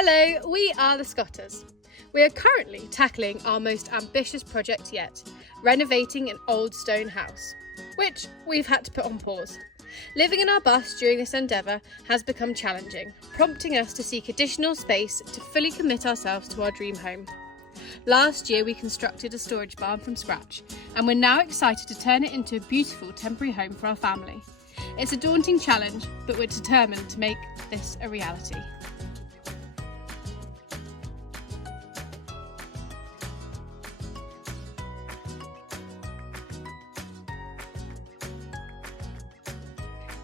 Hello, we are the Scotters. We are currently tackling our most ambitious project yet, renovating an old stone house, which we've had to put on pause. Living in our bus during this endeavour has become challenging, prompting us to seek additional space to fully commit ourselves to our dream home. Last year we constructed a storage barn from scratch, and we're now excited to turn it into a beautiful temporary home for our family. It's a daunting challenge, but we're determined to make this a reality.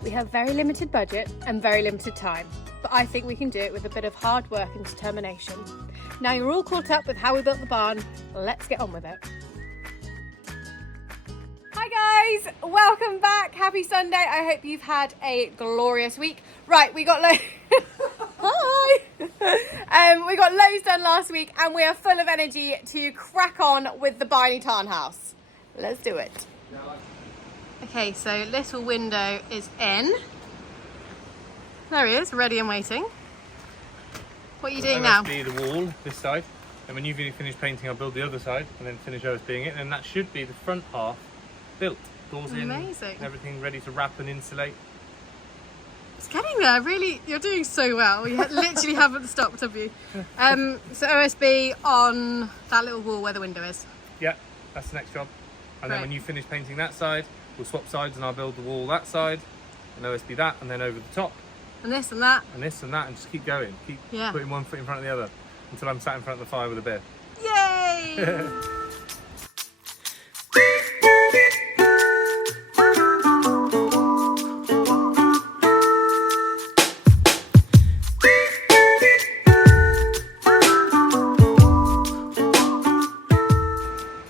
We have very limited budget and very limited time, but I think we can do it with a bit of hard work and determination. Now you're all caught up with how we built the barn, let's get on with it. Hi guys, welcome back. Happy Sunday. I hope you've had a glorious week. Right, we got Hi! We got loads done last week and we are full of energy to crack on with the Barney Tarn house. Let's do it. Okay, so little window is in. There he is, ready and waiting. What are you doing now? OSB the wall, this side, and when you've finished painting, I'll build the other side and then finish OSBing it, and that should be the front half built. Doors in, everything ready to wrap and insulate. It's getting there, really. You're doing so well. You literally haven't stopped, have you? So OSB on that little wall where the window is. Yeah, that's the next job. And then when you finish painting that side, we'll swap sides and I'll build the wall that side and OSB that, and then over the top. And this and that. And this and that, and just keep going. Keep putting one foot in front of the other until I'm sat in front of the fire with a beer. Yay!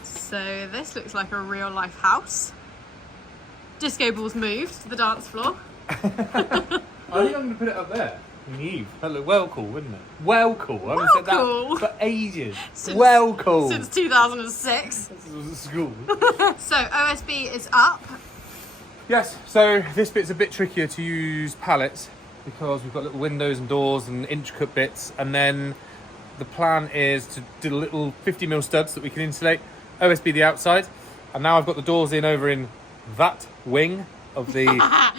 So this looks like a real life house. Disco balls moved to the dance floor. I think I'm going to put it up there. In the eave. That'd look well cool, wouldn't it? Well cool. I haven't said that for ages. Well cool. Since 2006. This was at school. So OSB is up. Yes, so this bit's a bit trickier to use pallets because we've got little windows and doors and intricate bits, and then the plan is to do little 50mm studs that we can insulate, OSB the outside, and now I've got the doors in over in that wing of the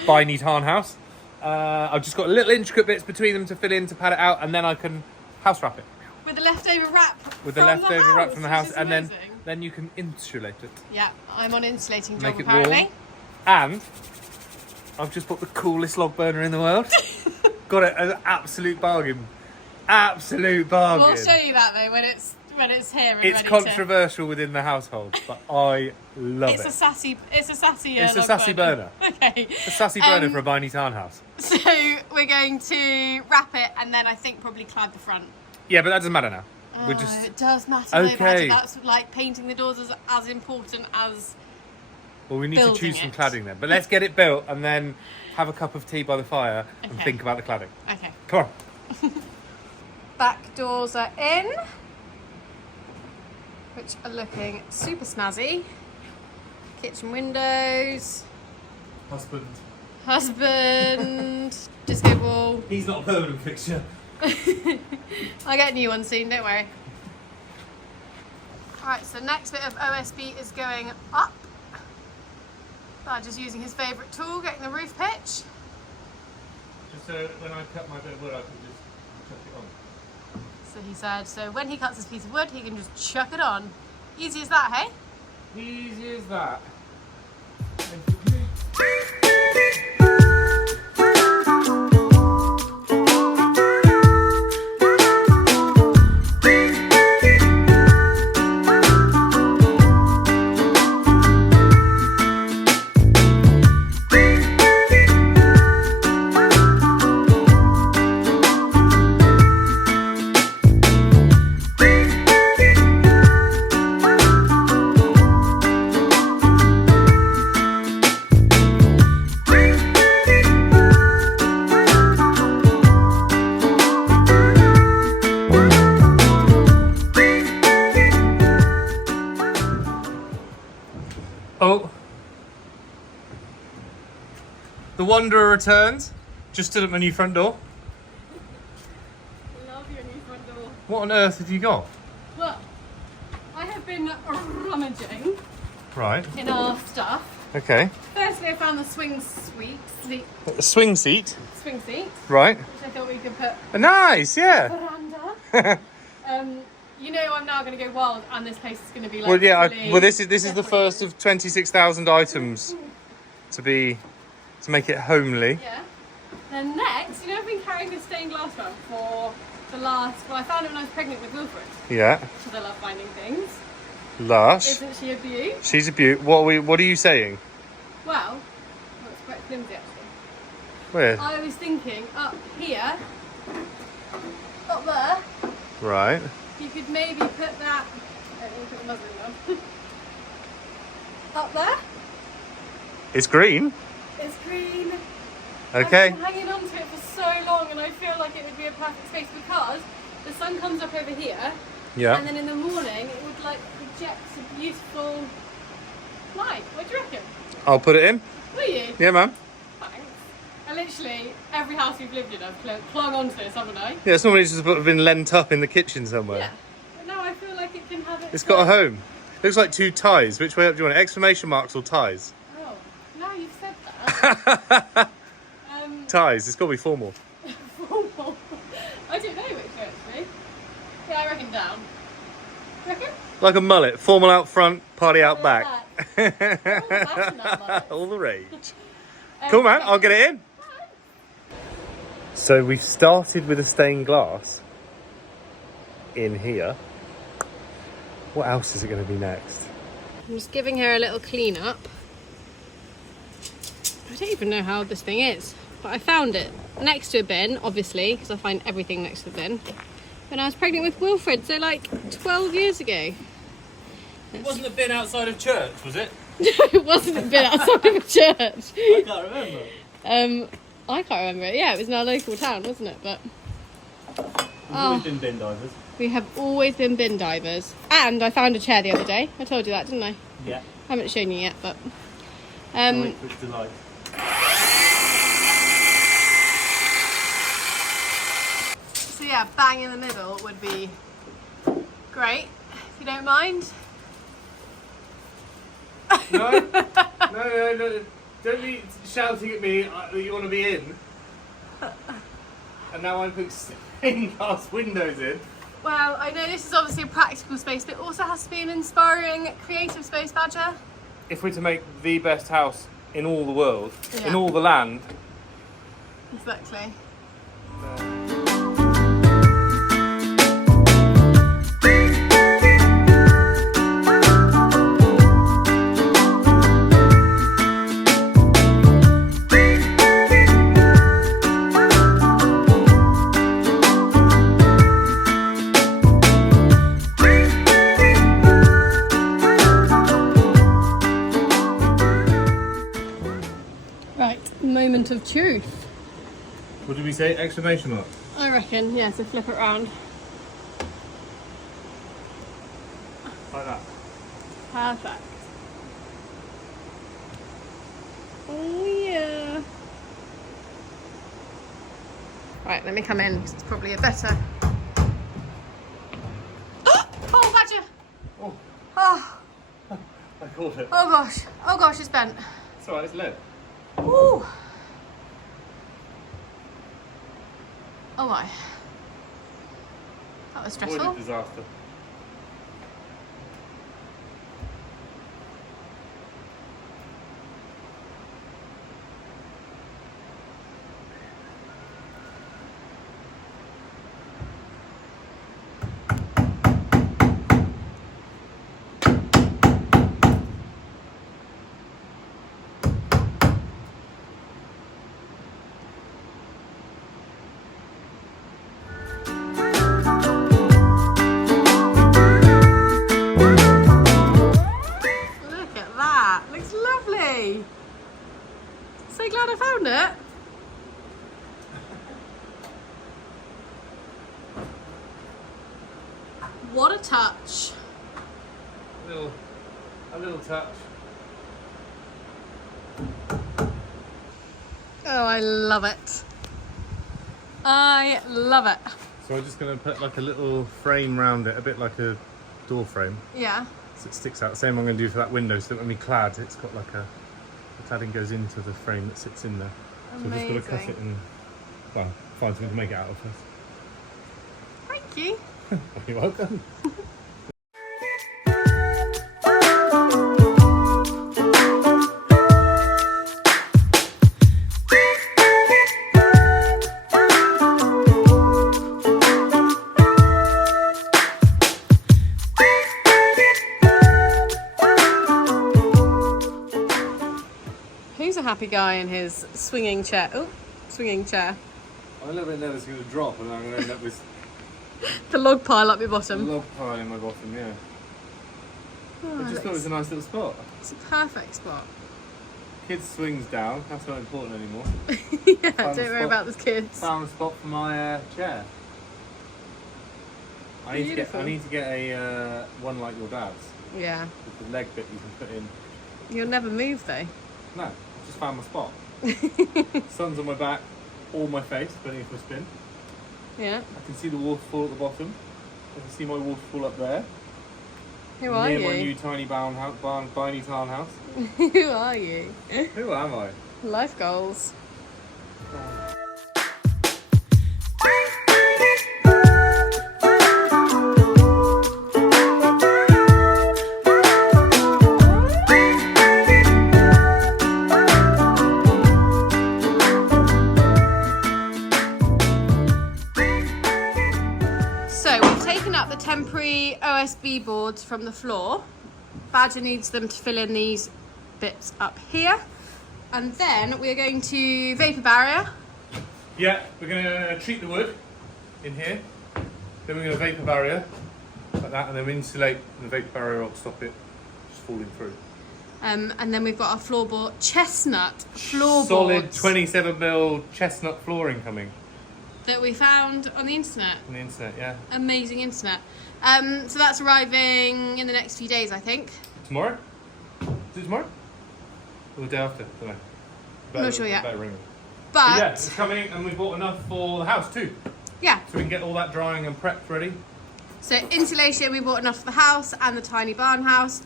Barney Tarn house. I've just got little intricate bits between them to fill in to pad it out, and then I can house wrap it. With the leftover wrap from the house, and then you can insulate it. Yeah, I'm on insulating job Make it apparently. warm. And I've just bought the coolest log burner in the world. Got it as an absolute bargain. Absolute bargain. We'll show you that though when it's here. And it's controversial within the household, but I love it. It's a sassy burner. Okay. A sassy burner for a Barney Tarn house. So we're going to wrap it and then I think probably clad the front. Yeah, but that doesn't matter now. Oh, it does matter. Okay. That's like painting the doors is as important as. Well, we need to choose some cladding then. But let's get it built and then have a cup of tea by the fire and think about the cladding. Okay. Come on. Back doors are in, which are looking super snazzy. Kitchen windows. Husband. Disco ball. He's not a permanent fixture. I'll get a new one soon, don't worry. Alright, so next bit of OSB is going up. Just using his favourite tool, getting the roof pitch. Just so when I cut my bit of wood, I can just chuck it on. So he said, so when he cuts his piece of wood, he can just chuck it on. Easy as that, hey? Easy as that. Oh, the Wanderer returns. Just stood at my new front door. Love your new What on earth have you got? Well, I have been rummaging Right. in our stuff. Okay. Firstly, I found the swing seat. A swing seat. Swing seat, Right. which I thought we could put Nice, yeah. veranda. You know, I'm now going to go wild, and this place is going to be like. Well, yeah. fully This is the decorated. first of 26,000 items to make it homely. Yeah. Then next, you know, I've been carrying this stained glass one for the last. Well, I found it when I was pregnant with Wilfred. Yeah. Because I love finding things. Lush. Isn't she a beaut? She's a beaut. What are you saying? Well, it's quite flimsy actually. Where? I was thinking up here, up there. Right. You could maybe put that. Let me put the muslin on. Up there. It's green. It's green. Okay. I've been hanging on to it for so long, and I feel like it would be a perfect space because the sun comes up over here, Yeah. and then in the morning it would like project a beautiful light. What do you reckon? I'll put it in. Will you? Yeah, man. Thanks. And literally every house we've lived in, I've clung onto this, haven't I? Yeah, it's normally just been lent up in the kitchen somewhere. Yeah. But now I feel like it can have its. It's got a home. Looks like two ties. Which way up do you want it? Exclamation marks or ties? Oh, now you've said that. Ties. It's got to be formal. Formal. I don't know which way actually. Yeah, I reckon down. Reckon? Like a mullet. Formal out front, party out back. Back. All the rage. Cool, man. I'll get it in. So we've started with a stained glass in here. What else is it going to be next? I'm just giving her a little clean up. I don't even know how old this thing is, but I found it next to a bin, obviously, because I find everything next to the bin, when I was pregnant with Wilfred, so like 12 years ago. It wasn't a bin outside of church, was it? It wasn't a bin outside of a church. I can't remember. I can't remember it. Yeah, it was in our local town, wasn't it? But We've always been bin divers. we have always been bin divers. And I found a chair the other day. I told you that, didn't I? Yeah. I haven't shown you yet, but Wait for its delight. so yeah, bang in the middle would be great, if you don't mind. No, don't be shouting at me that you want to be in. And now I'm putting stained glass windows in. Well, I know this is obviously a practical space, but it also has to be an inspiring, creative space, Badger. If we're to make the best house in all the world, Yeah. in all the land. Exactly. Right, moment of truth. What did we say? Exclamation mark. I reckon, yeah, so flip it round. Like that. Perfect. Oh yeah. Right, let me come in, 'cause it's probably a better. Oh, Badger! Oh, Oh, I caught it. oh gosh, it's bent. It's alright, it's lead. Ooh. Oh my. That was stressful. Avoided disaster. Look at that. Looks lovely. So glad I found it. What a touch. A little touch. Oh, I love it. I love it. So I'm just going to put like a little frame round it, a bit like a door frame. Yeah. So it sticks out. Same I'm going to do for that window, so that when we clad, it's got like the cladding goes into the frame that sits in there. So we're just going to cut it and, well, find something to make it out of first. Thank you. You're welcome. Who's a happy guy in his swinging chair? Oh, swinging chair. I'm a little bit nervous it's going to drop and I'm going to end up with The log pile up your a bottom. log pile in my bottom, yeah. Oh, I just thought it was a nice little spot. It's a perfect spot. Kids swings down, that's not important anymore. Yeah, Found don't a worry spot. about the kids. Found a spot for my chair. I need to get a one like your dad's, Yeah. with the leg bit you can put in. You'll never move though. No, I just found my spot. Sun's on my back, all my face, depending if I spin. Yeah. I can see the waterfall at the bottom. I can see my waterfall up there. Who are Near you? my new tiny Barney townhouse. Who are you? Who am I? Life goals. So we've taken up the temporary OSB boards from the floor. Badger needs them to fill in these bits up here. And then we're going to vapor barrier. Yeah, we're going to treat the wood in here. Then we're going to vapor barrier like that, and then we insulate the vapor barrier will stop it just falling through. And then we've got our floorboard, chestnut floorboards. Solid 27mm chestnut flooring coming. That we found on the internet. On the internet, yeah. Amazing internet. So that's arriving in the next few days, I think. Tomorrow? Is it tomorrow? Or the day after? Don't know. I'm not sure yet. Better ring them. But Yeah, it's coming, and we bought enough for the house too. yeah. So we can get all that drying and prepped ready. So insulation, we bought enough for the house and the tiny barn house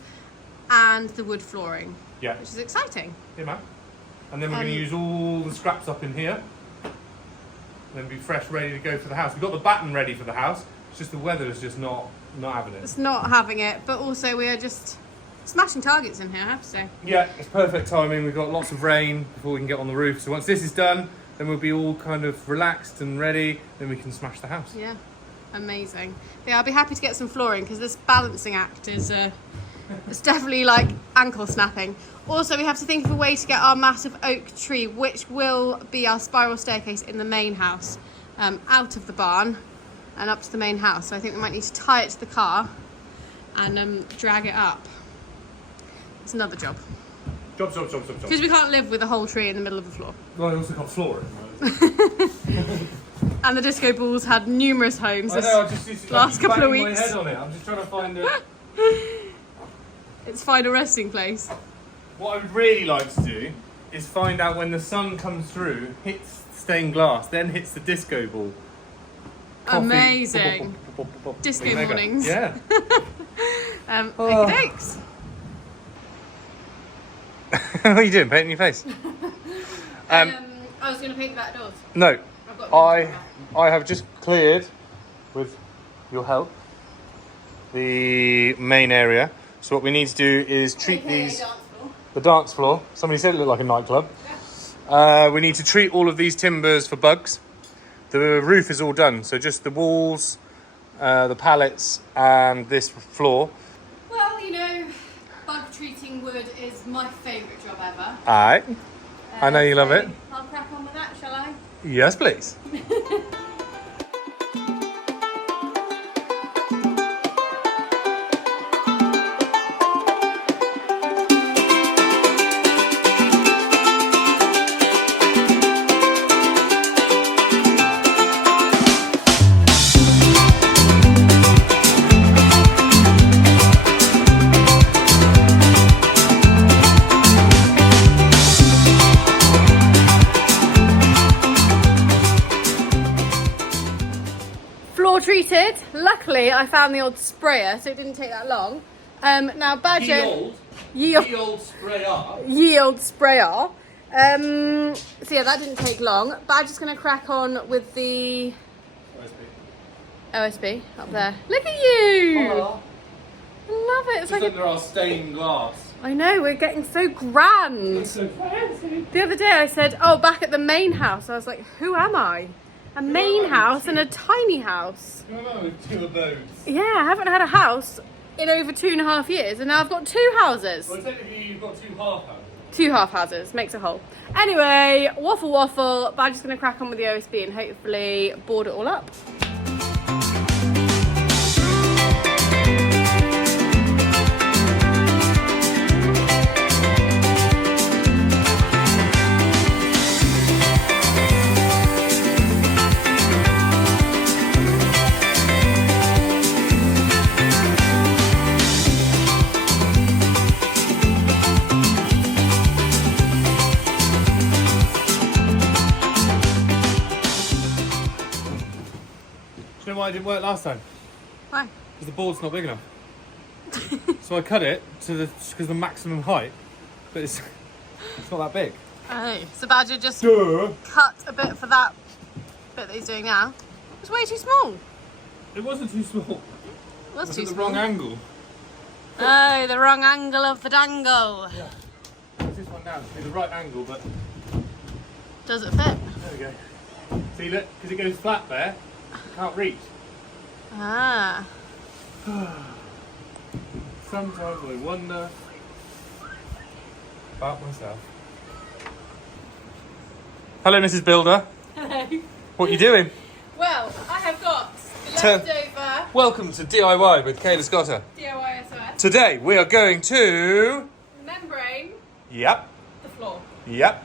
and the wood flooring, Yeah. which is exciting. Yeah, man. And then we're going to use all the scraps up in here. Then be fresh, ready to go for the house. We've got the batten ready for the house. It's just the weather is just not having it. It's not having it, but also we are just smashing targets in here, I have to say. Yeah, it's perfect timing. We've got lots of rain before we can get on the roof. So once this is done, then we'll be all kind of relaxed and ready. Then we can smash the house. Yeah, amazing. Yeah, I'll be happy to get some flooring because this balancing act is it's definitely like ankle snapping. Also, we have to think of a way to get our massive oak tree, which will be our spiral staircase in the main house, out of the barn and up to the main house. So I think we might need to tie it to the car and drag it up. It's another job. Job. Because we can't live with a whole tree in the middle of the floor. Well, I also got floor in. And the disco balls had numerous homes I this know, I just last couple of banging weeks. my head on it. I'm just trying to find it. Its final resting place. What I would really like to do is find out when the sun comes through, hits stained glass, then hits the disco ball. Coffee. Amazing. Disco Mega. mornings. Yeah. Oh. Thanks. What are you doing? Painting your face? I was going to paint the back doors. No. I've got I have just cleared, with your help, the main area. So what we need to do is treat the dance floor. Somebody said it looked like a nightclub. We need to treat all of these timbers for bugs. The roof is all done, so just the walls, the pallets, and this floor. Well, you know, bug treating wood is my favourite job ever. Alright. I know you love it. I'll crack on with that, shall I? Yes, please. treated. Luckily, I found the old sprayer, so it didn't take that long. Now, Badger... Ye old sprayer. So yeah, that didn't take long. Badger's going to crack on with the... OSB up there. Look at you! Hello. I love it. It's Just like under our stained glass. I know, we're getting so grand. It's so fancy. The other day I said, oh, back at the main house. I was like, who am I? A main house and a tiny house. Who am I with two abodes? Yeah, I haven't had a house in over 2.5 years, and now I've got 2 houses. Well, technically you've got 2 half houses. 2 half houses, makes a whole. Anyway, waffle. Badger's going to crack on with the OSB and hopefully board it all up. Do you know why it didn't work last time? Why? Because the board's not big enough. So I cut it to the maximum height, but it's not that big. Oh, so Badger just cut a bit for that bit that he's doing now. It's way too small. It wasn't too small. It was too at the small. wrong angle. Oh, the wrong angle of the dangle. Yeah. It's this one down. It's the right angle, but Does it fit? there we go. See, look, because it goes flat there, it can't reach. Ah. Sometimes I wonder about myself. Hello, Mrs. Builder. Hello. What are you doing? Well, I have got the leftover Welcome to DIY with Kayla Scotter. DIY SOS Today we are going to... membrane Yep. the floor. Yep.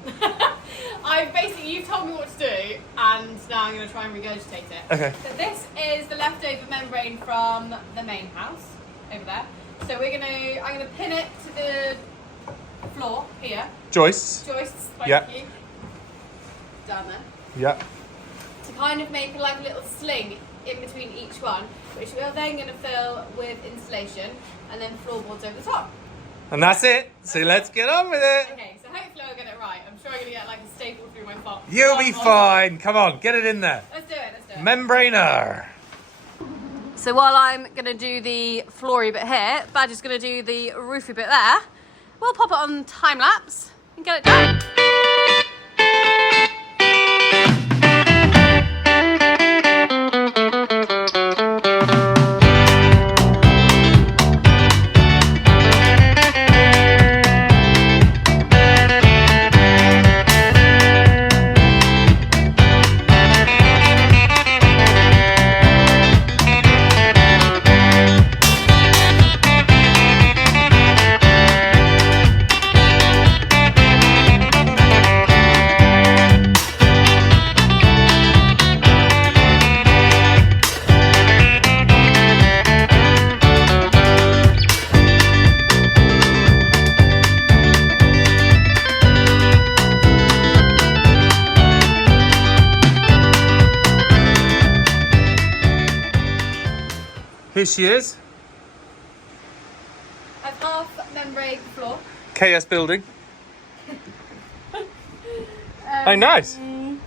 You've told me what to do, and now I'm going to try and regurgitate it. Okay. So this is the leftover membrane from the main house over there. So I'm gonna pin it to the floor here. Joists. Joists, thank you. Down there. Yep. To kind of make like a little sling in between each one, which we're then going to fill with insulation and then floorboards over the top. And that's it. So let's get on with it. Okay, so hopefully I'll get it right. I'm sure I'm going to get like a staple through my foot. You'll be fine. Come on, get it in there. Let's do it. Membraner. So while I'm going to do the floory bit here, Badger's going to do the roofy bit there. We'll pop it on time lapse and get it done. Here she is. I've half membrane the floor. KS building. Oh, nice. In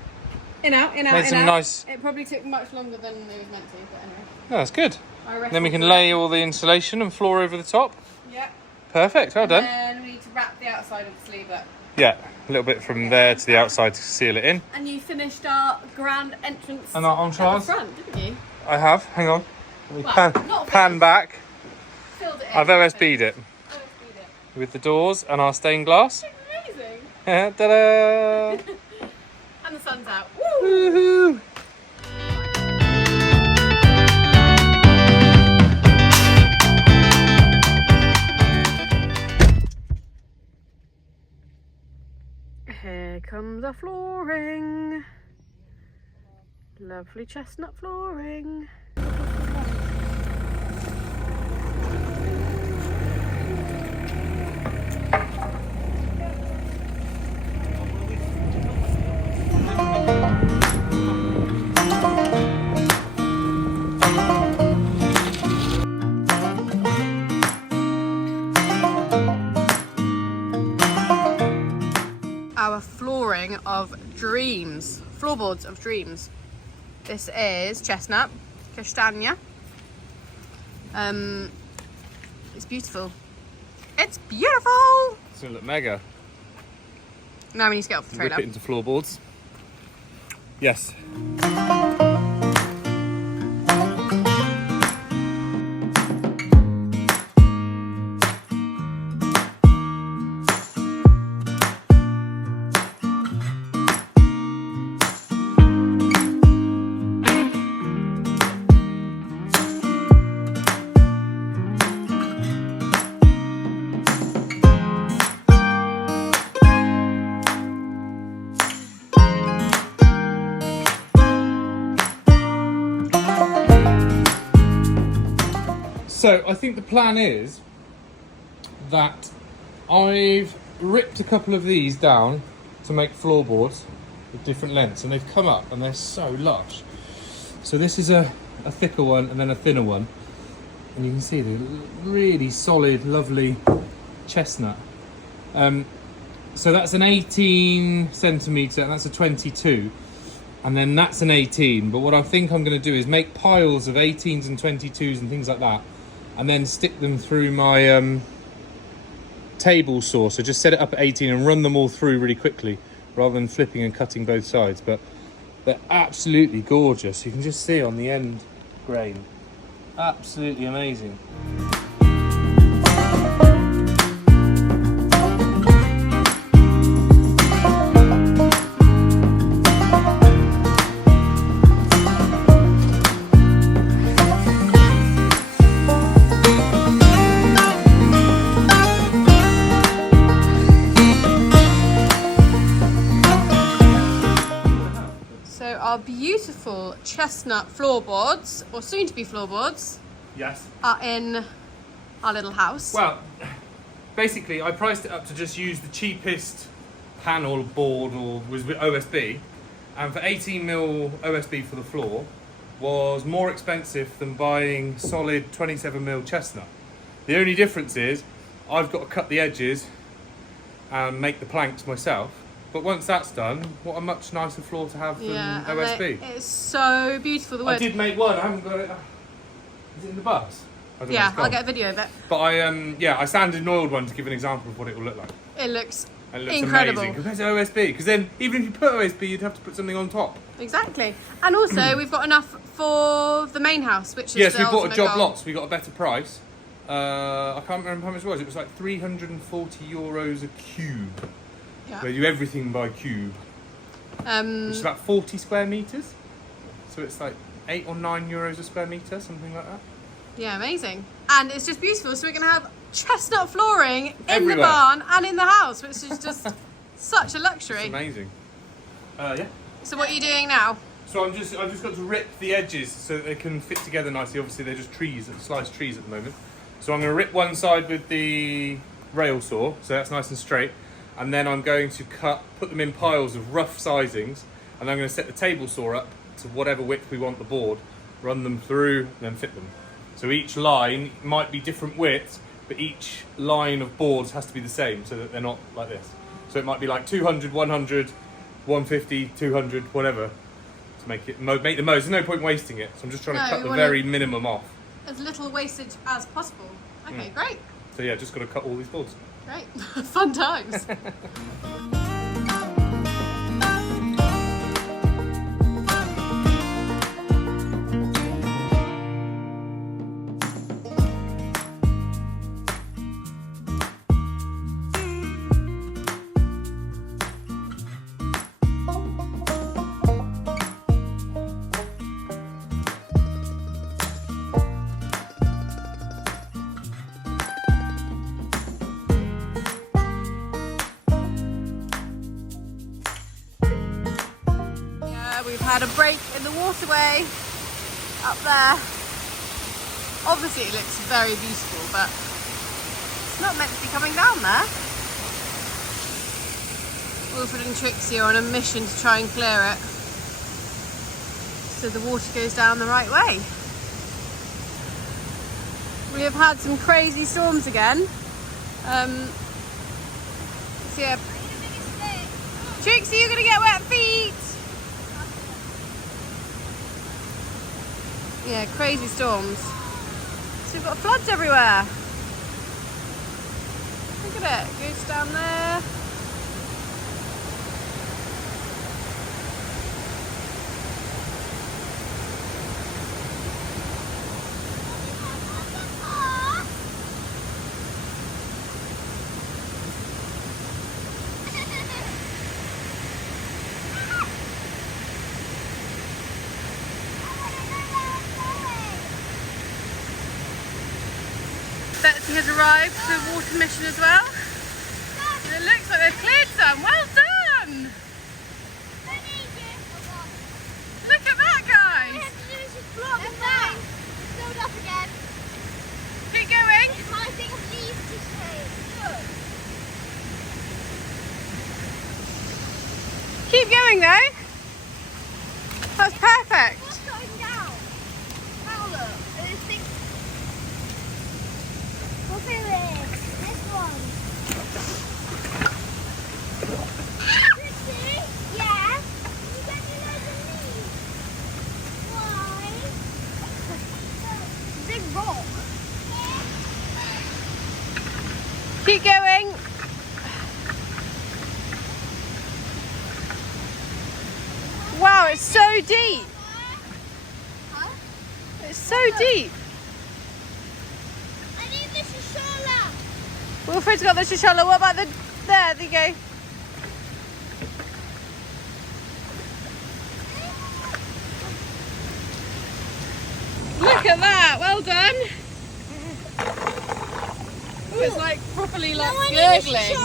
out. Made some nice. It probably took much longer than it was meant to, but anyway. No, that's good. I reckon Then we can lay all the insulation and floor over the top. Yeah. Perfect. Well done. And then we need to wrap the outside of the sleeve up. Yeah, a little bit from there to the outside to seal it in. And you finished our grand entrance And our at the entrance. front, didn't you? I have. Hang on. Let me Well, pan not pan back. Filled it in. I've OSB'd it OSB'd it. with the doors and our stained glass. It's amazing. Ta-da! And the sun's out. Woohoo! Here comes our flooring. Lovely chestnut flooring. of dreams. Floorboards of dreams. This is chestnut, castagna. It's beautiful. It's beautiful! It's gonna look mega. Now we need to get off the trailer. Rip it into floorboards. Yes. So I think the plan is that I've ripped a couple of these down to make floorboards with different lengths, and they've come up and they're so lush. So this is a thicker one and then a thinner one, and you can see the really solid, lovely chestnut. So that's an 18 centimetre and that's a 22, and then that's an 18. But what I think I'm going to do is make piles of 18s and 22s and things like that, and then stick them through my table saw. So just set it up at 18 and run them all through really quickly, rather than flipping and cutting both sides. But they're absolutely gorgeous. You can just see on the end grain. Absolutely amazing. Our beautiful chestnut floorboards, or soon to be floorboards, Yes. are in our little house. Well, basically I priced it up to just use the cheapest panel board, or was with OSB, and for 18mm OSB for the floor was more expensive than buying solid 27mm chestnut. The only difference is I've got to cut the edges and make the planks myself. But once that's done, what a much nicer floor to have than OSB. It's so beautiful, the wood. I did make one, I haven't got it. Is it in the bus? I don't know, Yeah, it's gone. I'll get a video of it. But I sanded and oiled one to give an example of what it will look like. It looks And it looks incredible. amazing compared to OSB, because then even if you put OSB, you'd have to put something on top. Exactly. And also, we've got enough for the main house, which is Yes, the we bought a ultimate job goal. lots. We got a better price. I can't remember how much it was. It was like €340 a cube. Yeah. They do everything by cube. Which is about 40 square metres. So it's like €8 or €9 a square metre, something like that. Yeah, amazing. And it's just beautiful. So we're going to have chestnut flooring in Everywhere. the barn and in the house, which is just such a luxury. It's amazing. Yeah. So what are you doing now? So I've just got to rip the edges so that they can fit together nicely. Obviously they're just trees, sliced trees at the moment. So I'm going to rip one side with the rail saw, so that's nice and straight. And then I'm going to put them in piles of rough sizings, and I'm going to set the table saw up to whatever width we want the board, run them through, and then fit them. So each line might be different widths, but each line of boards has to be the same, so that they're not like this. So it might be like 200, 100, 150, 200, whatever, to make the most. There's no point wasting it, so I'm just trying to cut the very minimum off. As little wastage as possible. Okay, great. So yeah, just got to cut all these boards. Great. Fun times. We've had a break in the waterway up there. Obviously it looks very beautiful, but it's not meant to be coming down there. Wilfred and Trixie are on a mission to try and clear it, so the water goes down the right way. We have had some crazy storms again. So yeah, Trixie, you're gonna get wet feet. Yeah, crazy storms. So we've got floods everywhere. Look at it, goes down there. Betsy has arrived for the water mission as well. And it looks like they've cleared some. Well done! Look at that, guys! Build up again. Keep going. My thing needs to change. Look. Keep going though. That's perfect. What's going down? Now look. This thing. What's in it? This one. Chrissy? Yeah? You get me loads of leaves. Why? Big rock. Keep going. Wow, it's so deep. Huh? It's so deep. I need this Shola. Wilfred's got the shashola. What about the... There you go. Look at that. Well done. Ooh, it's like properly like gurgling.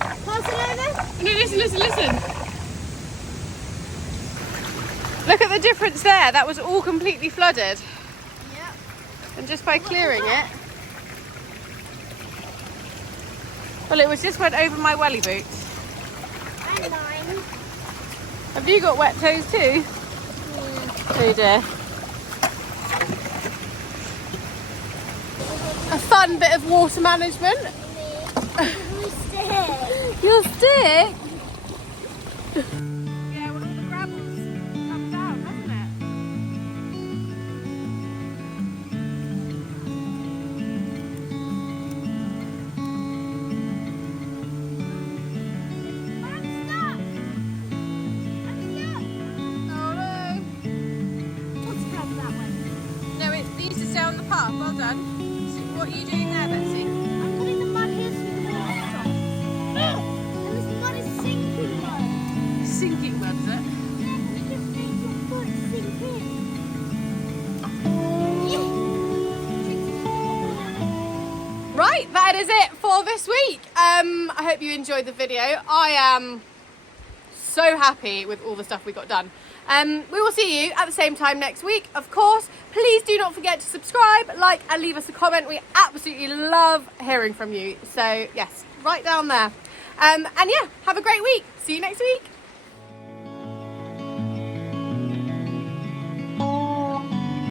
Pass it over. No, listen. Look at the difference there. That was all completely flooded. Yep. And just by clearing it. Well, it was just went over my welly boots. And mine. Have you got wet toes too? Oh dear. A fun bit of water management. Your stick? Yeah, well, all the gravel's come down, hasn't it? Oh no. What's come that way? No, it needs to stay on the path. Well done. So what are you doing there, Betsy? I'm putting the mud here so we can put it on. And this mud is sinking mud. Sinking mud, is it? Yeah, because it just makes your foot sink in. Right, that is it for this week. I hope you enjoyed the video. I am so happy with all the stuff we got done. We will see you at the same time next week, of course. Please do not forget to subscribe, like, and leave us a comment. We absolutely love hearing from you. So yes, right down there. And yeah, have a great week. See you next week.